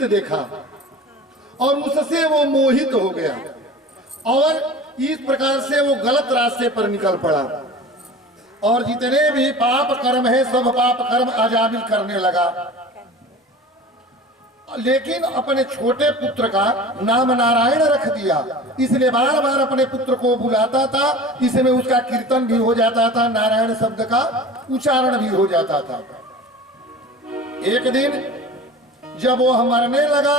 संगीत देखा और उससे वो मोहित हो गया और इस प्रकार से वो गलत रास्ते पर निकल पड़ा और जितने भी पाप कर्म है सब पाप कर्म अजामिल करने लगा। लेकिन अपने छोटे पुत्र का नाम नारायण रख दिया, इसलिए बार बार अपने पुत्र को बुलाता था। इसमें उसका कीर्तन भी हो जाता था, नारायण शब्द का उच्चारण भी हो जाता था। एक दिन जब वो मरने लगा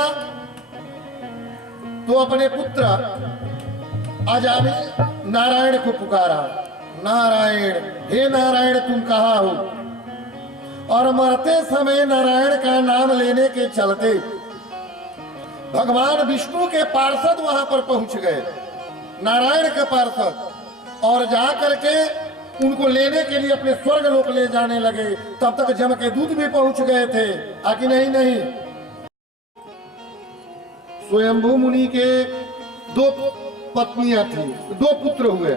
तो अपने पुत्र अजामिल नारायण को पुकारा, नारायण, हे नारायण तुम कहाँ हो? और मरते समय नारायण का नाम लेने के चलते भगवान विष्णु के पार्षद वहां पर पहुंच गए, नारायण के पार्षद, और जाकर के उनको लेने के लिए अपने स्वर्ग लोक ले जाने लगे। तब तक जम के दूत भी पहुंच गए थे। आगे नहीं, स्वयंभू मुनि के दो पत्नियां थी, दो पुत्र हुए,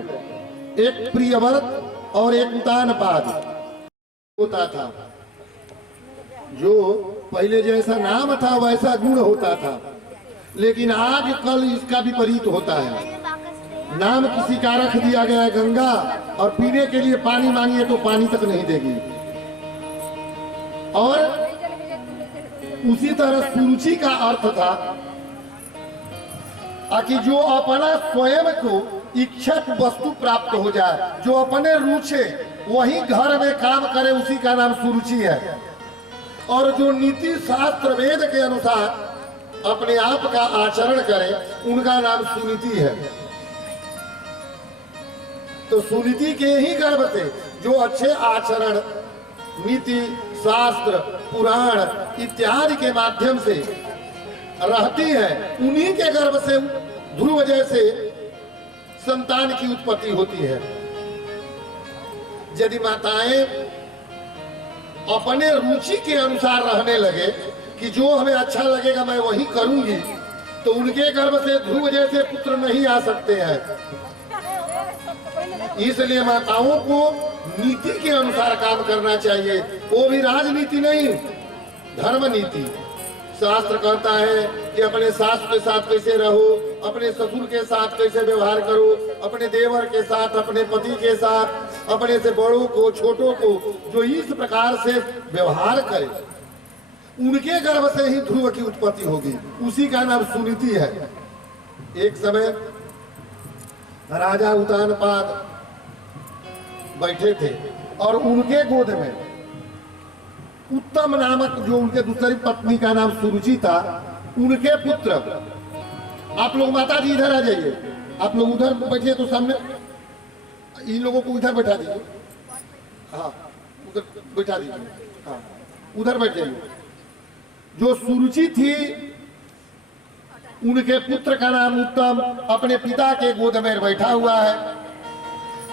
एक प्रियव्रत और एक उतानपाद होता था। जो पहले जैसा नाम था वैसा गुण होता था, लेकिन आज कल इसका विपरीत होता है। नाम किसी का रख दिया गया है गंगा, और पीने के लिए पानी मांगिए तो पानी तक नहीं देगी। और उसी तरह सुरुचि का अर्थ था कि जो अपना स्वयं को इच्छित वस्तु प्राप्त हो जाए, जो अपने रुचि वही घर में काम करे, उसी का नाम सुरुचि है। और जो नीति शास्त्र वेद के अनुसार अपने आप का आचरण करे, उनका नाम सुनीति है। तो सुनीति के ही गर्भ से जो अच्छे आचरण, नीति शास्त्र पुराण इत्यादि के माध्यम से रहती है, उन्हीं के गर्भ से ध्रुव जैसे संतान की उत्पत्ति होती है। यदि माताएं अपने रुचि के अनुसार रहने लगे कि जो हमें अच्छा लगेगा मैं वही करूंगी, तो उनके गर्भ से ध्रुव जैसे पुत्र नहीं आ सकते हैं। इसलिए माताओं को नीति के अनुसार काम करना चाहिए, वो भी राजनीति नहीं, धर्म नीति। शास्त्र कहता है कि अपने सास के साथ कैसे रहो, अपने ससुर के साथ कैसे व्यवहार करो, अपने देवर के साथ, अपने पति के साथ, अपने से बड़ों को छोटों को जो इस प्रकार से व्यवहार करे, उनके गर्भ से ही ध्रुव की उत्पत्ति होगी। उसी का नाम सुनीति है। एक समय राजा उतानपाद बैठे थे और उनके गोद में उत्तम नामक जो उनके दूसरी पत्नी का नाम सुरुचि था, उनके पुत्र। आप लोग माता जी इधर आ जाइए, आप लोग उधर बैठिए तो सामने, इन लोगों को इधर बैठा दीजिए, हाँ उधर बैठा दीजिए, हाँ उधर बैठ जाइए। जो सुरुचि थी उनके पुत्र का नाम उत्तम अपने पिता के गोद में बैठा हुआ है।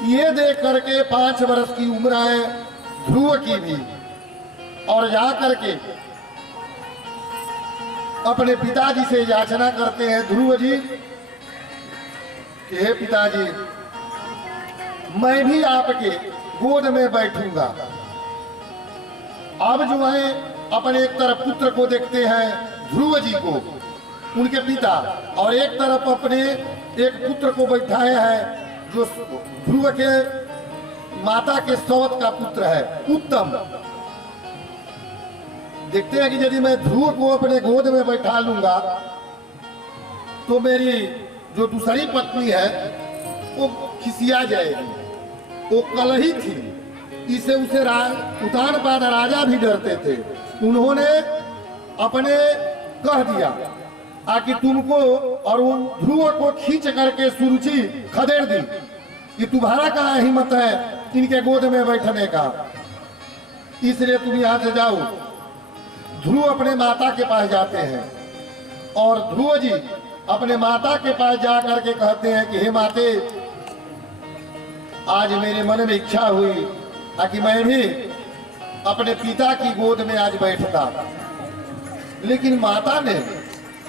ये देख करके 5 वर्ष की उम्र है ध्रुव की भी, और जाकर के अपने पिताजी से याचना करते हैं, ध्रुव जी कि हे पिताजी, मैं भी आपके गोद में बैठूंगा। अब जो है अपने एक तरफ पुत्र को देखते हैं ध्रुव जी को, उनके पिता, और एक तरफ अपने एक पुत्र को बैठाए हैं जो ध्रुव के माता के सौत का पुत्र है उत्तम। देखते हैं कि यदि मैं ध्रुव को अपने गोद में बैठा लूंगा तो मेरी जो दूसरी पत्नी है वो खिसिया जाएगी, वो कलही थी। इसे उसे उतानपाद राजा भी डरते थे। उन्होंने अपने कह दिया कि तुमको और वो ध्रुव को खींच करके सुरुचि खदेड़ दी कि तुम्हारा कहाँ हिम्मत है इनके गोद में बैठने का, इसलिए तुम यहाँ से जाओ। ध्रुव अपने माता के पास जाते हैं और ध्रुव जी अपने माता के पास जा करके कहते हैं कि हे माते, आज मेरे मन में इच्छा हुई कि मैं भी अपने पिता की गोद में आज बैठता, लेकिन माता ने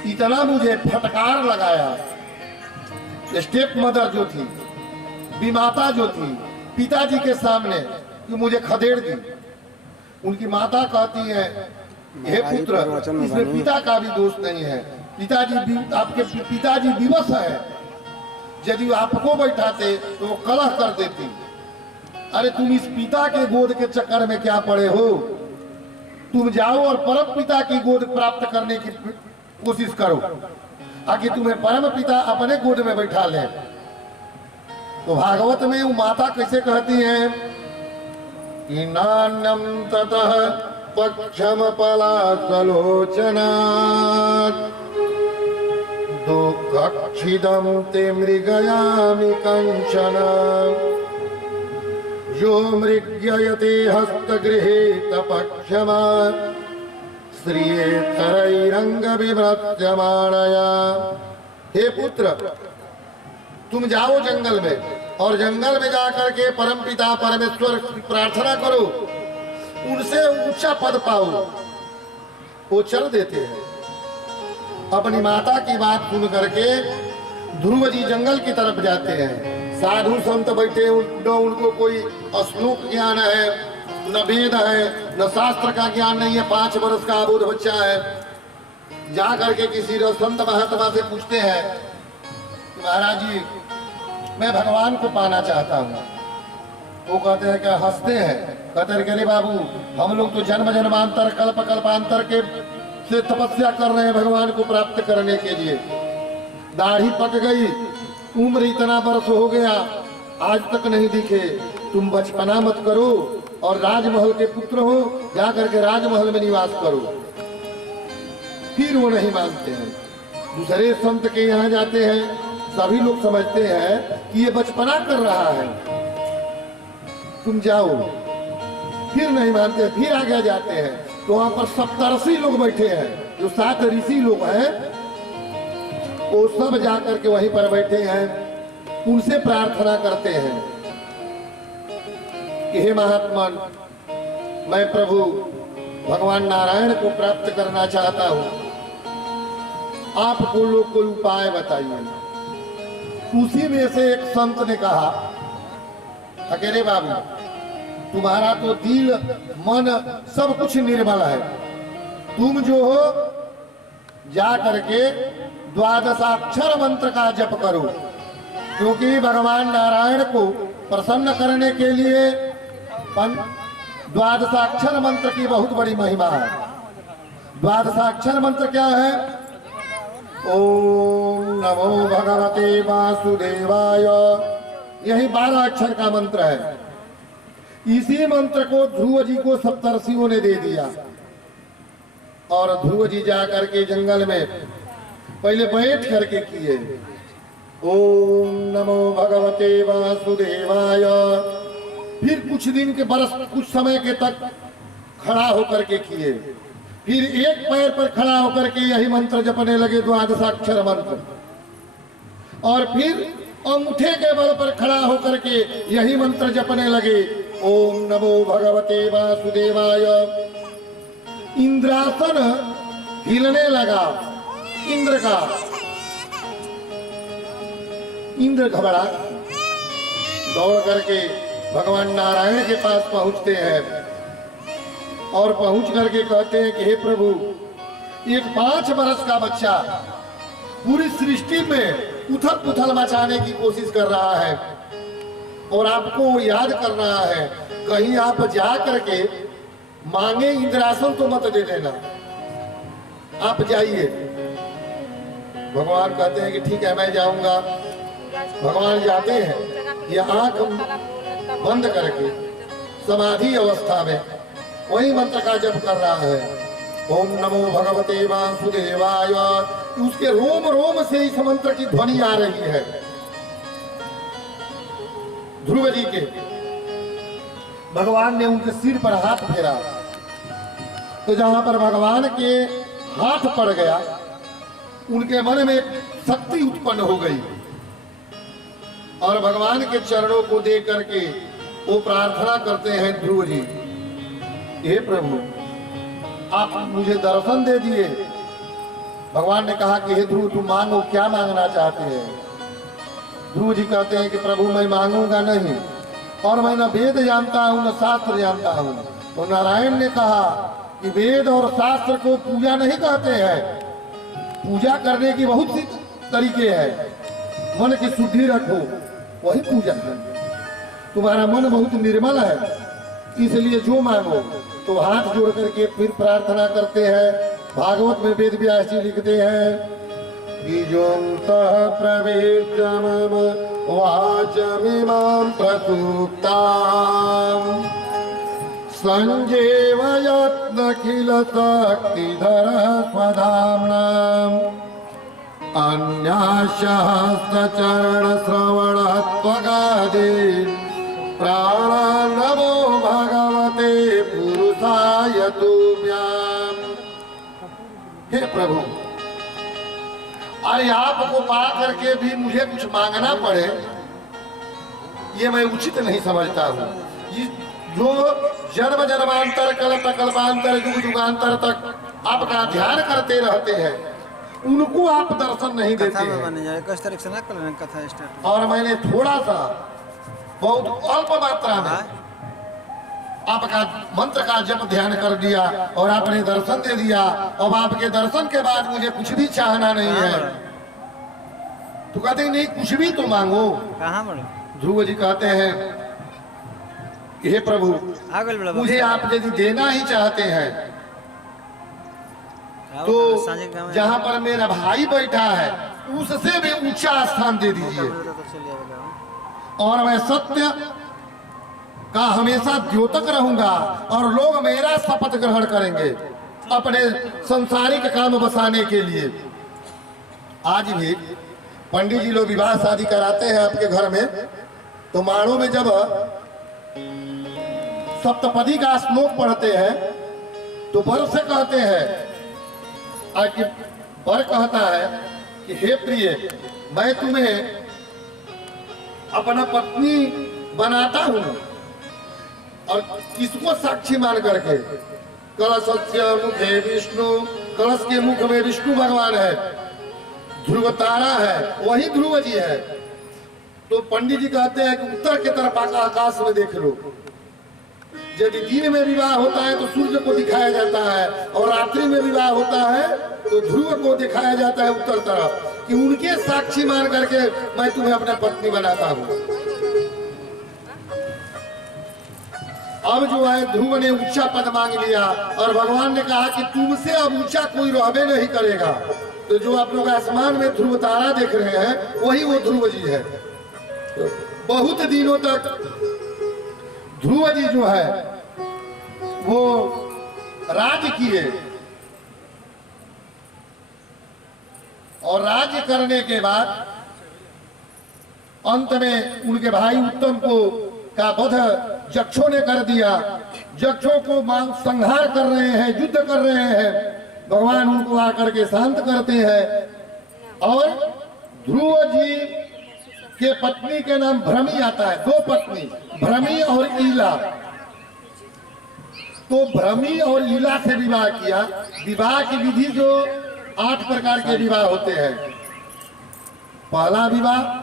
इतना मुझे फटकार लगाया। स्टेप मदर जो थी, विमाता जो थी पिताजी के सामने, कि मुझे खदेड़ दी। उनकी माता कहती है हे पुत्र, इसमें पिता का भी दोष नहीं है। पिताजी आपके पिताजी विवश है, यदि आपको बैठाते तो वो कलह कर देती। अरे तुम इस पिता के गोद के चक्कर में क्या पड़े हो? तुम जाओ और परम पिता की गोद प्राप्त करने की कोशिश करो, ताकि तुम्हें परम पिता अपने गोद में बैठा ले। तो भागवत में वो माता कैसे कहती है कि नान्यम ततः पक्षम पलासलोचना दुःखक्षिदं ते मृगयामि कंचन यो मृग्ययते हस्तगृहीत पक्षमा श्रियेतरैरंग विभ्रत्यमाणया। हे पुत्र, तुम जाओ जंगल में और जंगल में जाकर के परमपिता परमेश्वर की प्रार्थना करो, उनसे ऊंचा पद पाओ। वो चल देते हैं। अपनी माता की बात सुन करके ध्रुव जी जंगल की तरफ जाते हैं। साधु संत बैठे, न उनको कोई श्लोक ज्ञान है, न वेद है, न शास्त्र का ज्ञान नहीं है। 5 वर्ष का अबोध बच्चा है। जा करके किसी संत महात्मा से पूछते हैं कि महाराज जी, मैं भगवान को पाना चाहता हूँ। वो कहते हैं क्या? हंसते हैं। कहते हैं अरे बाबू, हम लोग तो जन्म जन्मांतर कल्प कल्पांतर के से तपस्या कर रहे हैं भगवान को प्राप्त करने के लिए। दाढ़ी पक गई, उम्र इतना वर्ष हो गया, आज तक नहीं दिखे। तुम बचपना मत करो और राजमहल के पुत्र हो, जा करके राजमहल में निवास करो। फिर वो नहीं मानते हैं। दूसरे संत के यहाँ जाते हैं। सभी लोग समझते हैं कि ये बचपना कर रहा है, तुम जाओ। फिर नहीं मानते। फिर आगे जाते हैं तो वहां पर 70 लोग बैठे हैं, जो 7 ऋषि लोग हैं, वो सब जाकर के वहीं पर बैठे हैं। उनसे प्रार्थना करते हैं कि हे महात्मन, मैं प्रभु भगवान नारायण को प्राप्त करना चाहता हूं, आपको लोग कोई उपाय बताइए। उसी में से एक संत ने कहा, अकेले बाबू, तुम्हारा तो दिल मन सब कुछ निर्मल है। तुम जो हो, जा करके 12 मंत्र का जप करो, क्योंकि भगवान नारायण को प्रसन्न करने के लिए 12 मंत्र की बहुत बड़ी महिमा है। 12 मंत्र क्या है? ओम नमो भगवते वासुदेवाय, यही 12 अक्षर का मंत्र है। इसी मंत्र को ध्रुव जी को सप्तर्षियों ने दे दिया और ध्रुव जी जाकर के जंगल में पहले बैठ करके किए ओम नमो भगवते वासुदेवाय। फिर कुछ दिन के बरस कुछ समय के तक खड़ा होकर के किए। फिर एक पैर पर खड़ा होकर के यही मंत्र जपने लगे, 12 मंत्र। और फिर अंगूठे के बल पर खड़ा होकर के यही मंत्र जपने लगे, ओम नमो भगवते वासुदेवाय। इंद्रासन हिलने लगा इंद्र का। इंद्र घबरा, दौड़ करके भगवान नारायण के पास पहुंचते हैं और पहुंच करके कहते हैं कि हे प्रभु, एक 5 वर्ष का बच्चा पूरी सृष्टि में उथल पुथल मचाने की कोशिश कर रहा है और आपको याद कर रहा है। कहीं आप जा करके मांगे इंद्रासन तो मत दे देना, आप जाइए। भगवान कहते हैं कि ठीक है, मैं जाऊंगा। भगवान जाते हैं, ये आंख बंद करके समाधि अवस्था में वही मंत्र का जप कर रहा है, ओम नमो भगवते वासुदेवाय। उसके रोम रोम से इस मंत्र की ध्वनि आ रही है। ध्रुव जी के भगवान ने उनके सिर पर हाथ फेरा, तो जहां पर भगवान के हाथ पड़ गया, उनके मन में शक्ति उत्पन्न हो गई और भगवान के चरणों को देख करके वो प्रार्थना करते हैं, ध्रुव जी, हे प्रभु, आप मुझे दर्शन दे दिए। भगवान ने कहा कि हे ध्रुव, तुम मांगो, क्या मांगना चाहते हैं? ध्रुव जी कहते हैं कि प्रभु, मैं मांगूंगा नहीं, और मैं न वेद जानता हूं न शास्त्र जानता हूं। तो नारायण ने कहा कि वेद और शास्त्र को पूजा नहीं कहते हैं। पूजा करने की बहुत सी तरीके हैं। मन की शुद्धि रखो, वही पूजा है। तुम्हारा मन बहुत निर्मल है, इसलिए जो मांगो तो हाथ जोड़ करके फिर प्रार्थना करते हैं। भागवत में वेद व्यास जी लिखते हैं कि जोन्तः प्रवेश्य मम वाचमिमां प्रसूक्ताम् संजीवयत्नखिल शक्तिधरः स्वधाम्नाम् अन्यासहस्रचरणश्रवणत्वगादि प्राणनमो भगवते पुरुषाय तुभ्याम्। हे प्रभु, अरे आपको पा करके भी मुझे कुछ मांगना पड़े, ये मैं उचित नहीं समझता हूँ। जो जन्म जन्मांतर कल्प कल्पांतर युग युगांतर तक आपका ध्यान करते रहते हैं, उनको आप दर्शन नहीं देते हैं। और मैंने थोड़ा सा बहुत अल्प मात्रा में आपका मंत्र का जप ध्यान कर दिया और आपने दर्शन दे दिया। अब आपके दर्शन के बाद मुझे कुछ भी चाहना नहीं है। तो कहते नहीं, कुछ भी तो मांगो। ध्रुव जी कहते हैं, हे प्रभु, मुझे आप यदि देना ही चाहते हैं तो जहाँ पर मेरा भाई बैठा है उससे भी ऊंचा स्थान दे दीजिए, और मैं सत्य का हमेशा द्योतक रहूंगा और लोग मेरा शपथ ग्रहण करेंगे अपने संसारिक काम बसाने के लिए। आज भी पंडित जी लोग विवाह शादी कराते हैं आपके घर में, तो माड़ों में जब सप्तपदी का श्लोक पढ़ते हैं तो वर से कहते हैं, कि वर कहता है कि हे प्रिय, मैं तुम्हें अपना पत्नी बनाता हूं, और किसको साक्षी मान करके? कलशस्य मुखे विष्णु, कलश के मुख में विष्णु भगवान है, ध्रुव तारा है, वही ध्रुव जी है। तो पंडित जी कहते हैं कि उत्तर की तरफ आकाश में देख लो। यदि दिन में विवाह होता है तो सूर्य को दिखाया जाता है, और रात्रि में विवाह होता है तो ध्रुव को दिखाया जाता है उत्तर तरफ, कि उनके साक्षी मान करके मैं तुम्हें अपना पत्नी बनाता हूँ। अब जो है ध्रुव ने ऊंचा पद मांग लिया, और भगवान ने कहा कि तुमसे अब ऊंचा कोई रहबे नहीं करेगा। तो जो आप लोग आसमान में ध्रुव तारा देख रहे हैं, वही वो ध्रुव जी है। तो बहुत दिनों तक ध्रुव जी जो है वो राज्य किए, और राज्य करने के बाद अंत में उनके भाई उत्तम को का वध जक्षों ने कर दिया। जक्षों को संहार कर रहे हैं, युद्ध कर रहे हैं। भगवान उनको आकर के शांत करते हैं, और ध्रुव जी के पत्नी के नाम भ्रमी आता है। दो पत्नी, भ्रमी और ईला। तो भ्रमी और ईला से विवाह किया। विवाह की विधि जो 8 प्रकार के विवाह होते हैं। पहला विवाह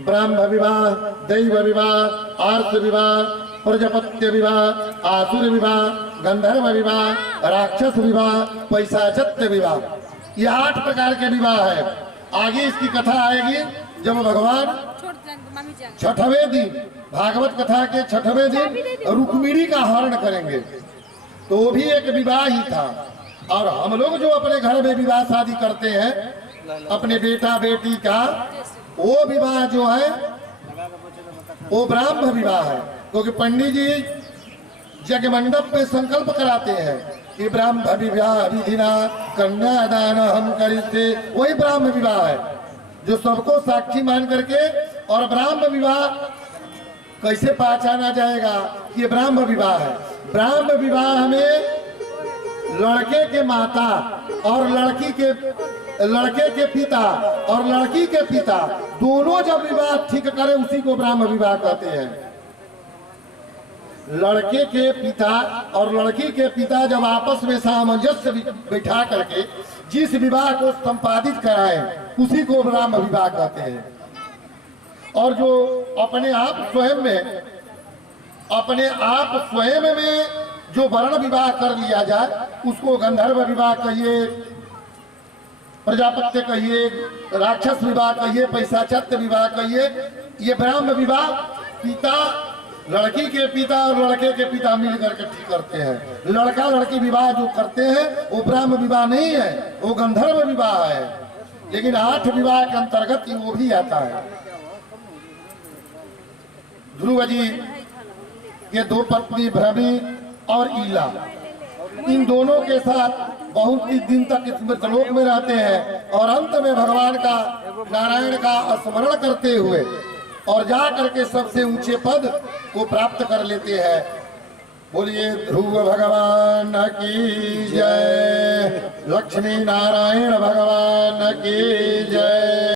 ब्रह्म विवाह, दैव विवाह, आर्ष विवाह, प्रजापत्य विवाह, आसुर विवाह, गंधर्व विवाह, राक्षस विवाह, पैशाचत्य विवाह। ये 8 प्रकार के विवाह है। आगे इसकी कथा आएगी जब भगवान 6वें दिन, भागवत कथा के 6वें दिन रुक्मिणी का हरण करेंगे। तो वो भी एक विवाह ही था। और हम लोग जो अपने घर में विवाह शादी करते हैं अपने बेटा बेटी का, वो विवाह जो है वो ब्राह्म विवाह है। क्योंकि पंडित जी यज्ञ मंडप में संकल्प कराते हैं कि ब्राह्म विवाह विधिना कन्यादान हम करिष्ये, वही ब्राह्म विवाह है जो सबको साक्षी मान करके। और ब्राह्म विवाह कैसे पहचाना जाएगा कि ये ब्राह्म विवाह है? ब्राह्म विवाह में लड़के के माता और लड़के के पिता और लड़की के पिता दोनों जब विवाह ठीक करे, उसी को ब्राह्म विवाह कहते हैं। लड़के के पिता और लड़की के पिता जब आपस में सामंजस्य बैठा करके जिस विवाह को संपादित कराए, उसी को ब्राह्म विवाह कहते हैं। और जो अपने आप स्वयं में जो वर्ण विवाह कर लिया जाए उसको गंधर्व विवाह कहिए, प्रजापत्य कहिए, राक्षस विवाह कहिए, पैशाचत्य विवाह कहिए। ये ब्राह्म विवाह पिता लड़की के पिता और लड़के के पिता मिलकर के ठीक करते हैं। लड़का लड़की विवाह जो करते हैं वो ब्राह्म विवाह नहीं है, वो गंधर्व विवाह है। लेकिन 8 विवाह के अंतर्गत वो भी आता है। ध्रुव जी ये 2 पत्नी भ्रमी और ईला, इन दोनों के साथ बहुत ही दिन तक इस मृतलोक में रहते हैं और अंत में भगवान का नारायण का स्मरण करते हुए और जा करके सबसे ऊंचे पद को प्राप्त कर लेते हैं। बोलिए ध्रुव भगवान की जय, लक्ष्मी नारायण भगवान की जय।